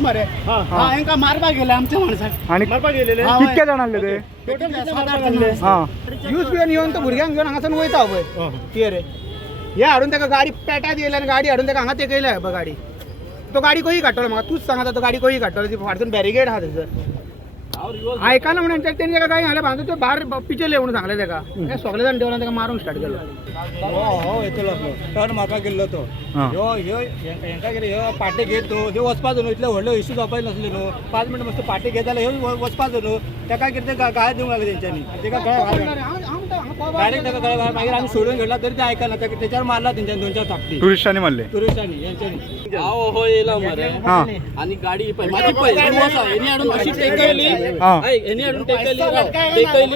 मरे हा यांका मारपा गेले आमच्या माणसाक आणि मारपा गेलेले कितके जाण आणले ते टोटल 7-8 जण हा यूज पिऊन येऊन तो भुरग्यांक घेऊन हांगासून वयता पळय ती रे हे हाडून ताका गाडी पेटात येयला आणि गाडी हाडून ताका हांगा ते केल्या बघ गाडी तो गाडी खंयी काडटलो म्हाका तूच सांगा तो गाडी खंयी काडटलो ती फाटसून बॅरिगेड आहा थंयसर ऐकायला म्हणून त्यांनी ताका काय झालं बांधून तो भायर पिचेले म्हणून सांगले ताका हे सगळे जाण देवला ताका मारूंक स्टार्ट केलो हो येतलो टर्न मारपा गेल्लो तो ह्यो ह्यो हेंका कितें ह्यो पाटे घेत तो ह्यो वचपाचो न्हू इतले व्हडलो इश्यू जावपाक नसले न्हू 5 मिनट मस्त पाटे घेत जाल्यार ह्यो वचपाचो न्हू ताका कितें गाय दिवंक लागले तेंच्यांनी ताका डायरेक्ट ताका गळ्या मागीर आमी सोडून घेतला तरी ते आयकना त्याच्यावर मारला तेंच्यांनी 2-4 थापटी टुरिस्टांनी मारले टुरिस्टांनी यांच्यांनी हो येला मरे हा आणि गाडी माझी पहिली वसा यांनी हाडून अशी टेकयली हा यांनी हाडून टेकयली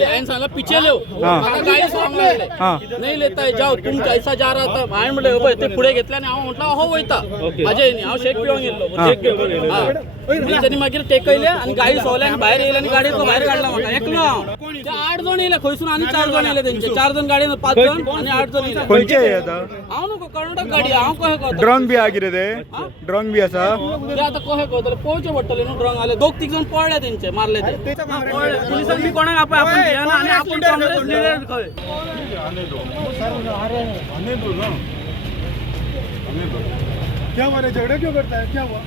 आणि सांगला पिछे लेव मला गाडी सॉंग लागले हा नाही लेताय जाओ तुम कैसा जा रहा था हांवें म्हणलं होय ते पुढे घेतल्याने हांव म्हटलं हो वयता माझ्या यांनी हांव शेक पिवंक गेल्लो शेक घेवन हा त्यांनी मागीर टेकयले आणि गाडी सोवले आणि भायर येयले आणि गाडयेचो भायर काडला म्हाका एकलो हांव ते 8 जण येयले खंयसून आनी 4 जण येयले तेंचे 4 जण गाडयेन 5 जण आणि 8 जण येयले खंयचे हे आता हांव नको कर्नाटक गाडी हांव कशें कळटा ड्रंक बी आहा कितें ते ड्रंक बी आसा ते आता कशें कळटले पळोवचे पडटले न्हू ड्रंक आले 2-3 जण पळले तेंचे मारले ते पळले पुलिसांनी कोणाक आपण घेना आणि आपण काँग्रेस लिडर खंय क्या मारे झगड़ा क्यों करता है क्या हुआ